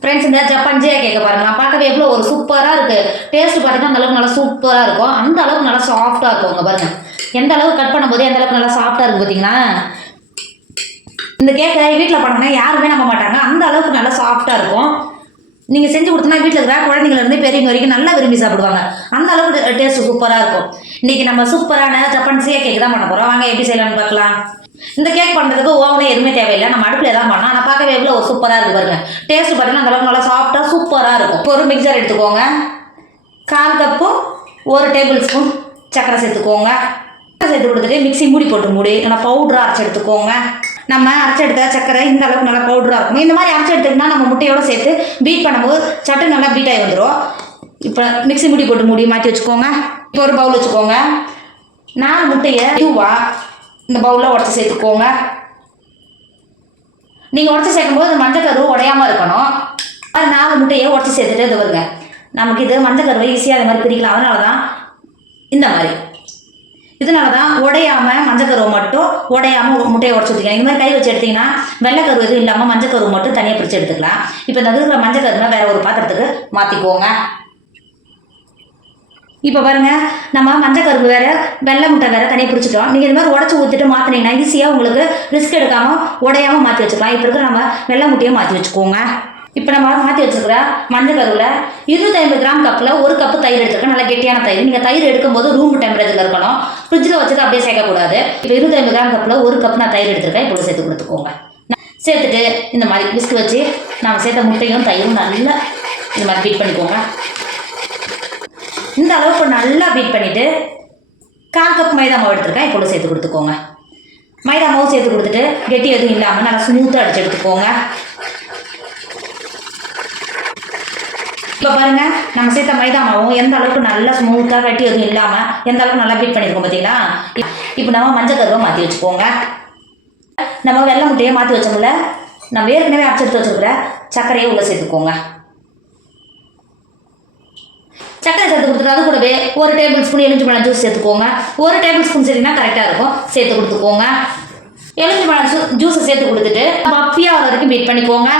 Friends இந்த Japan ஜியா கேட்க பாருங்க. பார்க்கவே எவ்வளோ ஒரு சூப்பராக இருக்குது டேஸ்ட் பார்த்தீங்கன்னா அந்த அளவுக்கு நல்லா சூப்பராக இருக்கும். அந்த அளவுக்கு நல்லா சாஃப்டாக இருக்கும் உங்க பாருங்க. எந்த அளவுக்கு கட் பண்ணும்போது எந்த அளவுக்கு நல்லா சாஃப்டாக இருக்குது பார்த்தீங்களா இந்த கேக்கை வீட்டில் பண்ணோம்னா யாருமே நம்ப மாட்டாங்க. அந்த அளவுக்கு நல்லா சாஃப்டாக இருக்கும். நீங்கள் செஞ்சு கொடுத்தனா வீட்டில் இருக்கிற குழந்தைங்கள இருந்து பெரியவங்க வரைக்கும் நல்லா விரும்பி சாப்பிடுவாங்க. அந்த அளவுக்கு டேஸ்ட் சூப்பராக இருக்கும். இன்றைக்கி நம்ம சூப்பரான ஜப்பான் சீயா கேக் தான் பண்ண போகிறோம் வாங்க எப்படி செய்யலாம்னு பார்க்கலாம். இந்த கேக் பண்ணுறதுக்கு ஓவனே எதுவுமே தேவையில்லை. நம்ம அடுப்பில் தான் பண்ணோம் ஆனால் பார்க்கவே எவ்வளோ சூப்பராக இருக்கு பாருங்க. டேஸ்ட் பார்த்தீங்கன்னா அந்த அளவுக்கு நல்லா சாஃப்டாக சூப்பராக இருக்கும். இப்போ ஒரு மிக்சர் எடுத்துக்கோங்க. கால் கப்பு ஒரு டேபிள் ஸ்பூன் சக்கரை சேர்த்துக்கோங்க. சக்கரை சேர்த்து கொடுத்துட்டு மிக்சி மூடி போட்டு மூடி நல்லா பவுடராக அரைச்சி எடுத்துக்கோங்க. நம்ம அரைச்சி எடுத்த இந்த அளவுக்கு நல்லா பவுடராக இருக்கும். இந்த மாதிரி அரைச்சி எடுத்துக்கிட்டா நம்ம முட்டையோட சேர்த்து பீட் பண்ணும்போது சட்டு நல்லா பீட் ஆகி வந்துடும் இப்போ மிக்சி மூடி போட்டு மூடி மாற்றி வச்சுக்கோங்க. இப்போ ஒரு பவுல் வச்சுக்கோங்க. நாலு முட்டையை இதுவா இந்த பவுலில் உடச்சி சேர்த்துக்கோங்க. நீங்கள் உடச்சி சேர்க்கும்போது இந்த மஞ்சள் கருவு உடையாமல் இருக்கணும். அது நாலு முட்டையை உடச்சி சேர்த்துட்டு இது வருங்க நமக்கு இது மஞ்சள் கருவை ஈஸியாக அது மாதிரி பிரிக்கலாம். அதனால தான் இந்த மாதிரி. இதனால தான் உடையாமல் மஞ்சள் கருவை மட்டும் உடையாமல் முட்டையை உடச்சி ஊற்றிக்கலாம் இந்த மாதிரி கை வச்சு எடுத்தீங்கன்னா வெள்ளை கருவு எதுவும் இல்லாமல் மஞ்சள் கருவு மட்டும் தனியாக பிரித்து எடுத்துக்கலாம். இப்போ இந்த இருக்கிற மஞ்சள் கருவை வேறு ஒரு பாத்திரத்துக்கு மாற்றிக்கோங்க இப்போ பாருங்க நம்ம மஞ்சள் கருப்பு வேற வெள்ளை முட்டை வேற தனியாக பிடிச்சிட்டோம். நீங்கள் இது மாதிரி உடச்சி ஊற்றிட்டு மாற்றினீங்கன்னா ஈஸியாக உங்களுக்கு ரிஸ்க் எடுக்காமல் உடையாமல் மாற்றி வச்சுக்கலாம். இப்போ இருக்கிற நம்ம வெள்ளை முட்டையை மாற்றி வச்சுக்கோங்க. இப்போ நம்ம மாற்றி வச்சுருக்கிற மஞ்சள் கருவில் இருநூத்தி ஐம்பது கிராம் கப்பில் ஒரு கப்பு தயிர் எடுத்துருக்கேன். நல்லா கெட்டியான தயிர். நீங்கள் தயிர் எடுக்கும்போது ரூம் டெம்பரேச்சரில் இருக்கணும். ஃப்ரிட்ஜில் வச்சுட்டு அப்படியே சேர்க்கக்கூடாது. இப்போ இருநூத்தி ஐம்பது கிராம் கப்பில் ஒரு கப் நான் தயிர் எடுத்துருக்கேன். இப்போ சேர்த்து கொடுத்துக்கோங்க. சேர்த்துட்டு இந்த மாதிரி பிஸ்க் வச்சு நம்ம சேர்த்த முட்டையும் தயிரும் நல்லா இந்த மாதிரி பீட் பண்ணிக்கோங்க. இந்த அளவுக்கு நல்லா பீட் பண்ணிவிட்டு கால் கப் மைதா மாவு எடுத்துருக்கேன். இப்போ சேர்த்து கொடுத்துக்கோங்க. மைதா மாவு சேர்த்து கொடுத்துட்டு கெட்டி எதுவும் இல்லாமல் நல்லா ஸ்மூத்தாக அடிச்சு எடுத்துக்கோங்க. இப்போ பாருங்கள் நம்ம சேர்த்த மைதா மாவும் எந்த அளவுக்கு நல்லா ஸ்மூத்தாக கட்டி எதுவும் இல்லாமல் எந்த அளவுக்கு நல்லா பீட் பண்ணியிருக்கோம் பார்த்தீங்களா இப்போ நம்ம மஞ்சள் கருவை மாற்றி வச்சுக்கோங்க. நம்ம வெள்ளை முட்டையை மாற்றி வச்சோம்ல நம்ம ஏற்கனவே அரைச்சி எடுத்து வச்சுருக்கிற சர்க்கரையை உள்ளே சேர்த்துக்கோங்க சர்க்கரை சேர்த்து கொடுத்துட்டு அது கூடவே ஒரு டேபிள் ஸ்பூன் எலுமிச்சி பழம் ஜூஸ் சேர்த்துக்கோங்க. ஒரு டேபிள் ஸ்பூன் சரினா கரெக்டாக இருக்கும். சேர்த்து கொடுத்துக்கோங்க. எலுமிச்சி பழம் ஜூ ஜூஸை சேர்த்து கொடுத்துட்டு பப்பியாக வர வரைக்கும் பீட் பண்ணிக்கோங்க.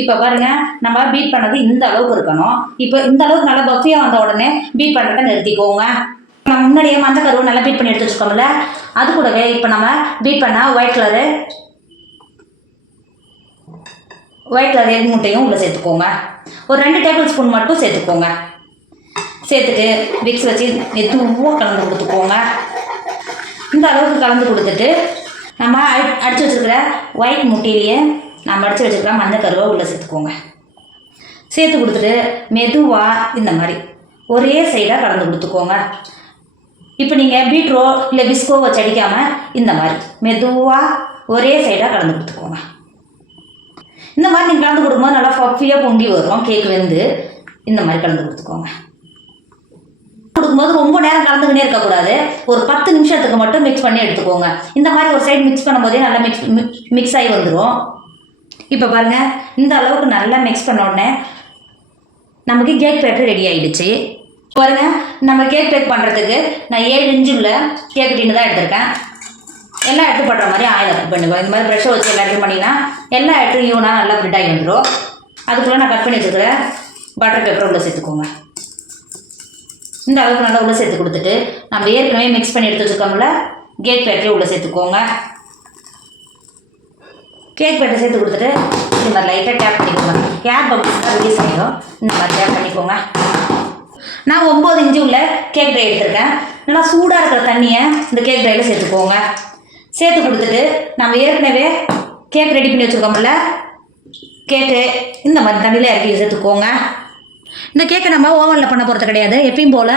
இப்போ பாருங்க நம்ம பீட் பண்ணது இந்த அளவுக்கு இருக்கணும். இப்போ இந்த அளவுக்கு நல்லா பஃபியாக வந்த உடனே பீட் பண்ணுறத நிறுத்திக்கோங்க. நம்ம முன்னாடியே மஞ்சள் கருவு நல்லா பீட் பண்ணி எடுத்து வச்சுக்கோம்ல அது கூடவே இப்போ நம்ம பீட் பண்ண white colour white colour egg முட்டையும் உள்ளே சேர்த்துக்கோங்க. ஒரு ரெண்டு டேபிள் ஸ்பூன் மட்டும் சேர்த்துக்கோங்க. சேர்த்துட்டு மிக்ஸ் வச்சு மெதுவாக கலந்து கொடுத்துக்கோங்க. இந்த அளவுக்கு கலந்து கொடுத்துட்டு நம்ம அடி அடித்து வச்சுருக்கிற ஒயிட் முட்டையிலேயே நம்ம அடித்து வச்சுருக்கிற மஞ்சள் கருவை உள்ளே சேர்த்துக்கோங்க. சேர்த்து கொடுத்துட்டு மெதுவாக இந்த மாதிரி ஒரே சைடாக கலந்து கொடுத்துக்கோங்க. இப்போ நீங்கள் பீட்ரோ இல்லை பிஸ்கோ வச்சு அடிக்காமல் இந்த மாதிரி மெதுவாக ஒரே சைடாக கலந்து கொடுத்துக்கோங்க. இந்த மாதிரி நீங்கள் கலந்து கொடுக்கும்போது நல்லா ஃபஃபியாக பொங்கி வரும் கேக் வெந்து. இந்த மாதிரி கலந்து கொடுத்துக்கோங்க. கொடுக்கும்போது ரொம்ப நேரம் கலந்துக்கிட்டே இருக்கக்கூடாது. ஒரு பத்து நிமிஷத்துக்கு மட்டும் மிக்ஸ் பண்ணி எடுத்துக்கோங்க. இந்த மாதிரி ஒரு சைடு மிக்ஸ் பண்ணும்போதே நல்லா மிக்ஸ் மிக்ஸ் ஆகி வந்துடும் இப்போ பாருங்க இந்த அளவுக்கு நல்லா மிக்ஸ் பண்ண உடனே நமக்கு கேக் பேட்டர் ரெடி ஆகிடுச்சு பாருங்கள் நம்ம கேக் பேக் பண்ணுறதுக்கு நான் ஏழு இன்ச்சு உள்ள கேக் டின்னு தான் எடுத்திருக்கேன். எல்லா இடத்தும் படுற மாதிரி ஆயில் அப்ளை பண்ணிக்குவோம் இந்த மாதிரி ப்ரெஷ்ஷை வச்சு எல்லாத்தையும் பண்ணிங்கன்னா எல்லா இடத்துலையும் ஈவனாக நல்லா ஃபிட் ஆகி வந்துடும் அதுக்குள்ளே நான் கட் பண்ணி வச்சுருக்கிற பட்டர் பேப்பரை உள்ளே சேர்த்துக்கோங்க. இந்த அளவுக்கு நல்லா உள்ளே சேர்த்து கொடுத்துட்டு நம்ம ஏற்கனவே மிக்ஸ் பண்ணி எடுத்து வச்சுருக்கோம்ல கேக் பேட்டரி உள்ளே சேர்த்துக்கோங்க. கேக் பேட்டரை சேர்த்து கொடுத்துட்டு இந்த மாதிரி லைட்டாக டேப் பண்ணிக்கோங்க. ஏர் பபிள்ஸ் தான் ரிலீஸ் ஆகிடும் இந்த மாதிரி டேப் பண்ணிக்கோங்க. நான் ஒம்பது இன்ச்சு உள்ள கேக் ட்ரை எடுத்திருக்கேன். நல்லா சூடாக இருக்கிற தண்ணியை இந்த கேக் ட்ரையில் சேர்த்துக்கோங்க. சேர்த்து கொடுத்துட்டு நம்ம ஏற்கனவே கேக் ரெடி பண்ணி வச்சுருக்கோம்ல? கேக்கு இந்த மாதிரி தண்ணியில் இறக்கி சேர்த்துக்கோங்க இந்த கேக்கை நம்ம ஓவனில் பண்ண போகிறது கிடையாது. எப்பயும் போல்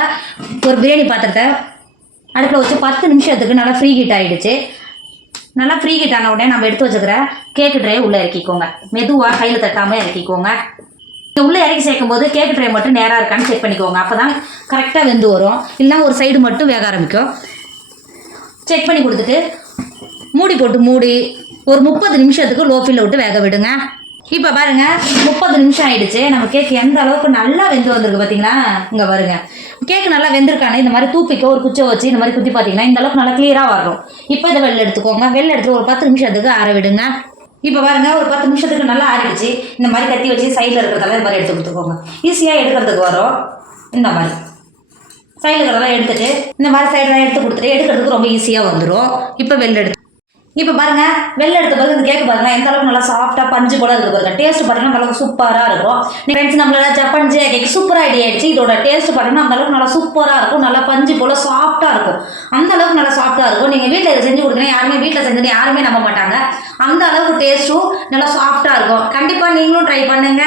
ஒரு பிரியாணி பாத்திரத்தை அடுப்பில் வச்சு பத்து நிமிஷத்துக்கு நல்லா ஃப்ரீ ஹீட் ஆகிடுச்சு நல்லா ஃப்ரீ ஹீட் ஆன உடனே நம்ம எடுத்து வச்சுக்கிற கேக்கு ட்ரே உள்ளே இறக்கிக்கோங்க. மெதுவாக கையில் தட்டாமல் இறக்கிக்கோங்க. இந்த உள்ளே இறக்கி சேர்க்கும் போது கேக் ட்ரே மட்டும் நேராக இருக்கான்னு செக் பண்ணிக்கோங்க. அப்போ தான் கரெக்டாக வெந்து வரும். இல்லைன்னா ஒரு சைடு மட்டும் வேக ஆரம்பிக்கும். செக் பண்ணி கொடுத்துட்டு மூடி போட்டு மூடி. ஒரு முப்பது நிமிஷத்துக்கு லோஃபில்ல விட்டு வேக விடுங்க. இப்போ பாருங்க முப்பது நிமிஷம் ஆயிடுச்சு. நம்ம கேக் எந்த அளவுக்கு நல்லா வெந்து வந்திருக்கு பார்த்தீங்களா இங்கே வருங்க கேக்கு நல்லா வெந்திருக்கானே இந்த மாதிரி தூப்பிக்கோ ஒரு குச்சை வச்சு இந்த மாதிரி குத்தி பார்த்தீங்கன்னா இந்த அளவுக்கு நல்லா கிளியராக வரும் இப்போ இதை வெளில எடுத்துக்கோங்க. வெளில எடுத்து ஒரு பத்து நிமிஷத்துக்கு ஆற விடுங்க. இப்போ பாருங்க ஒரு பத்து நிமிஷத்துக்கு நல்லா ஆறிடுச்சு. இந்த மாதிரி கத்தி வச்சு சைடில் இருக்கிறதெல்லாம் இந்த மாதிரி எடுத்து கொடுத்துக்கோங்க. ஈஸியாக எடுக்கிறதுக்கு வரும். இந்த மாதிரி. சைடில் இருக்கிறதெல்லாம் எடுத்துட்டு இந்த மாதிரி சைடெல்லாம் எடுத்து கொடுத்துட்டு எடுக்கிறதுக்கு ரொம்ப ஈஸியாக வந்துடும் இப்போ வெளில எடுத்து இப்போ பாருங்க வெளில எடுத்த பிறகு இந்த கேக் பாருங்க எந்த அளவுக்கு நல்லா சாஃப்டாக பஞ்சு போல இருக்கு பாருங்க. டேஸ்ட் பார்த்தீங்கன்னா அந்த அளவுக்கு சூப்பராக இருக்கும். ஃப்ரெண்ட்ஸ் நம்மளால ஜப்பான் கேக் சூப்பர் ஐடியா ஆயிடுச்சு. இதோட டேஸ்ட் பார்த்தீங்கன்னா அந்த அளவுக்கு நல்லா சூப்பராக இருக்கும். நல்லா பஞ்சு போல சாஃப்டாக இருக்கும். அந்த அளவுக்கு நல்லா சாஃப்டாக இருக்கும். நீங்கள் வீட்டில் இதை செஞ்சு கொடுத்தீங்கன்னா யாருமே வீட்டில் செஞ்சது யாருமே நம்ப மாட்டாங்க. அந்த அளவுக்கு டேஸ்ட்டும் நல்லா சாஃப்டாக இருக்கும். கண்டிப்பாக நீங்களும் ட்ரை பண்ணுங்க.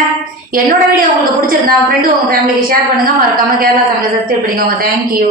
என்னோட வீடியோ உங்களுக்கு பிடிச்சிருந்தா ஃப்ரெண்டு உங்கள் ஃபேமிலிக்கு ஷேர் பண்ணுங்க. மறக்காம கேரளா சமையல் சப்ஸ்கிரைப் பண்ணிக்கோங்க. தேங்க்யூ